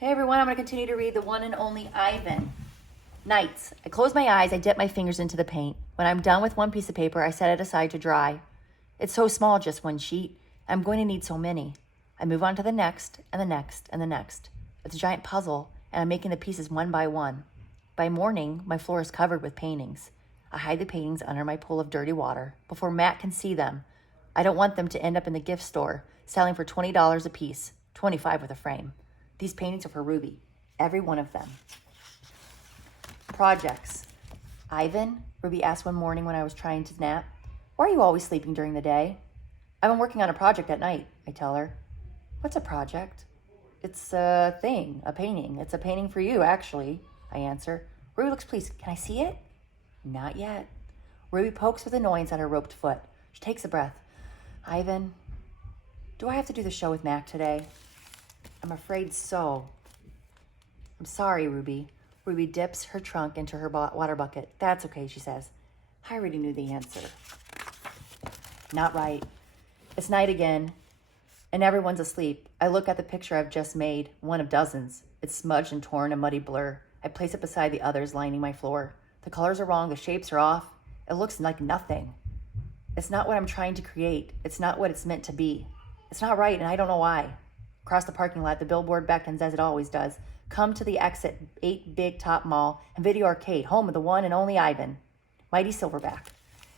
Hey everyone, I'm going to continue to read the one and only Ivan. Nights. I close my eyes, I dip my fingers into the paint. When I'm done with one piece of paper, I set it aside to dry. It's so small, just one sheet. I'm going to need so many. I move on to the next, and the next, and the next. It's a giant puzzle, and I'm making the pieces one by one. By morning, my floor is covered with paintings. I hide the paintings under my pool of dirty water before Matt can see them. I don't want them to end up in the gift store, selling for $20 a piece, $25 with a frame. These paintings are for Ruby, every one of them. Projects. Ivan, Ruby asked one morning when I was trying to nap, why are you always sleeping during the day? I've been working on a project at night, I tell her. What's a project? It's a thing, a painting. It's a painting for you, actually, I answer. Ruby looks pleased. Can I see it? Not yet. Ruby pokes with annoyance at her roped foot. She takes a breath. Ivan, do I have to do the show with Mac today? I'm afraid so. I'm sorry, Ruby. Ruby dips her trunk into her water bucket. That's okay, she says. I already knew the answer. Not right. It's night again, and everyone's asleep. I look at the picture I've just made, one of dozens. It's smudged and torn, a muddy blur. I place it beside the others lining my floor. The colors are wrong, the shapes are off. It looks like nothing. It's not what I'm trying to create. It's not what it's meant to be. It's not right, and I don't know why. Across the parking lot, the billboard beckons as it always does. Come to the exit 8 Big Top Mall and Video Arcade, home of the one and only Ivan. Mighty Silverback.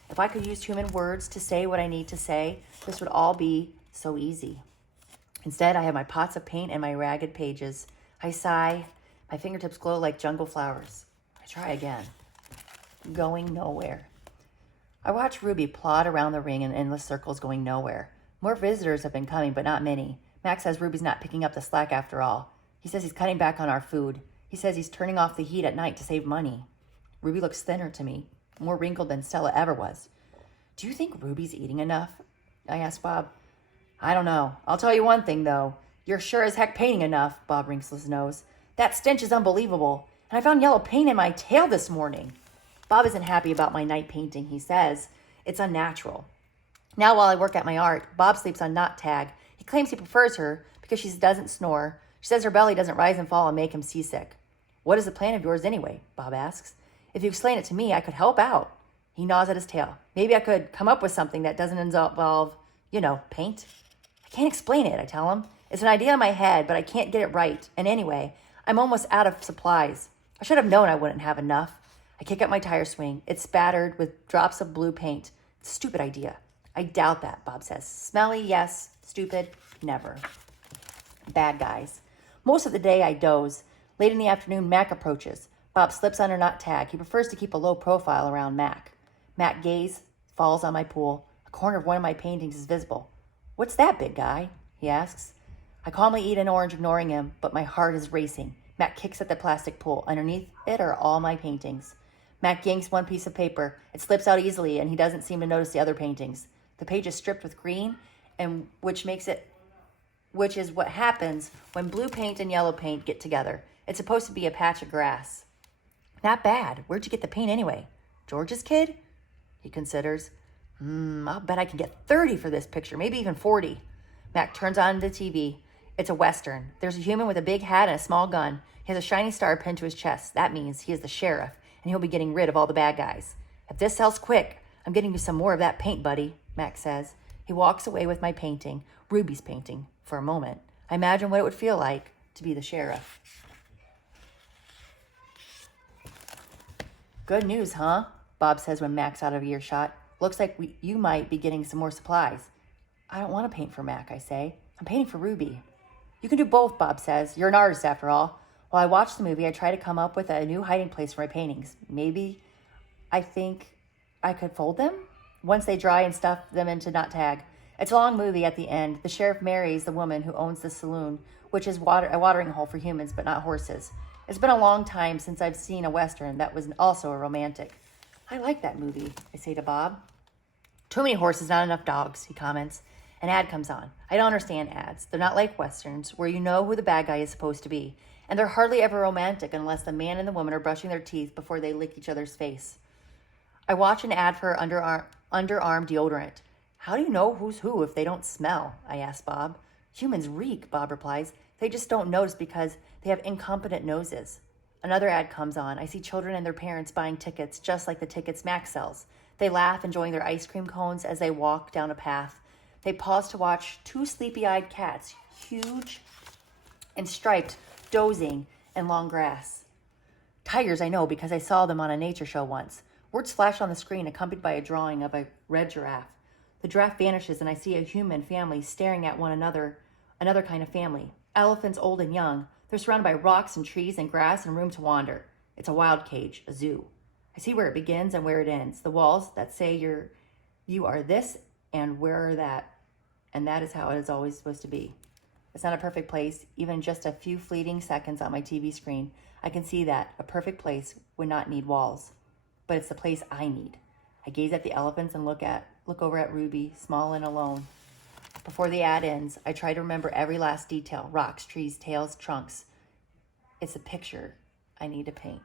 If I could use human words to say what I need to say, this would all be so easy. Instead, I have my pots of paint and my ragged pages. I sigh. My fingertips glow like jungle flowers. I try again. Going nowhere. I watch Ruby plod around the ring in endless circles going nowhere. More visitors have been coming, but not many. Max says Ruby's not picking up the slack after all. He says he's cutting back on our food. He says he's turning off the heat at night to save money. Ruby looks thinner to me, more wrinkled than Stella ever was. Do you think Ruby's eating enough? I asked Bob. I don't know. I'll tell you one thing, though. You're sure as heck painting enough, Bob wrinkles his nose. That stench is unbelievable. And I found yellow paint in my tail this morning. Bob isn't happy about my night painting, he says. It's unnatural. Now while I work at my art, Bob sleeps on Not Tag. He claims he prefers her because she doesn't snore. She says her belly doesn't rise and fall and make him seasick. What is the plan of yours anyway? Bob asks. If you explain it to me, I could help out. He gnaws at his tail. Maybe I could come up with something that doesn't involve, paint. I can't explain it, I tell him. It's an idea in my head, but I can't get it right. And anyway, I'm almost out of supplies. I should have known I wouldn't have enough. I kick up my tire swing. It's spattered with drops of blue paint. Stupid idea. I doubt that, Bob says. Smelly, yes. Stupid, never. Bad guys. Most of the day I doze. Late in the afternoon, Mac approaches. Bob slips under Not Tag. He prefers to keep a low profile around Mac. Mac gaze falls on my pool. A corner of one of my paintings is visible. What's that, big guy? He asks. I calmly eat an orange, ignoring him, but my heart is racing. Mac kicks at the plastic pool. Underneath it are all my paintings. Mac yanks one piece of paper. It slips out easily, and he doesn't seem to notice the other paintings. The page is stripped with green, and which is what happens when blue paint and yellow paint get together. It's supposed to be a patch of grass. Not bad. Where'd you get the paint anyway? George's kid? He considers. I'll bet I can get 30 for this picture, maybe even 40. Mac turns on the TV. It's a Western. There's a human with a big hat and a small gun. He has a shiny star pinned to his chest. That means he is the sheriff, and he'll be getting rid of all the bad guys. If this sells quick, I'm getting you some more of that paint, buddy, Mac says. He walks away with my painting, Ruby's painting, for a moment. I imagine what it would feel like to be the sheriff. Good news, huh? Bob says when Mac's out of earshot. Looks like you might be getting some more supplies. I don't want to paint for Mac, I say. I'm painting for Ruby. You can do both, Bob says. You're an artist, after all. While I watch the movie, I try to come up with a new hiding place for my paintings. Maybe I think I could fold them once they dry and stuff them into Not Tag. It's a long movie. At the end, the sheriff marries the woman who owns the saloon, which is a watering hole for humans, but not horses. It's been a long time since I've seen a Western that was also a romantic. I like that movie, I say to Bob. Too many horses, not enough dogs, he comments. An ad comes on. I don't understand ads. They're not like Westerns, where you know who the bad guy is supposed to be. And they're hardly ever romantic unless the man and the woman are brushing their teeth before they lick each other's face. I watch an ad for underarm deodorant. How do you know who's who if they don't smell? I ask Bob. Humans reek, Bob replies. They just don't notice because they have incompetent noses. Another ad comes on. I see children and their parents buying tickets just like the tickets Max sells. They laugh, enjoying their ice cream cones as they walk down a path. They pause to watch two sleepy-eyed cats, huge and striped, dozing in long grass. Tigers, I know because I saw them on a nature show once. Words flash on the screen accompanied by a drawing of a red giraffe. The giraffe vanishes and I see a human family staring at one another, another kind of family. Elephants old and young. They're surrounded by rocks and trees and grass and room to wander. It's a wild cage, a zoo. I see where it begins and where it ends. The walls that say you are this and where are that. And that is how it is always supposed to be. It's not a perfect place. Even just a few fleeting seconds on my TV screen, I can see that a perfect place would not need walls. But it's the place I need. I gaze at the elephants and look over at Ruby, small and alone. Before the ad ends, I try to remember every last detail: rocks, trees, tails, trunks. It's a picture I need to paint.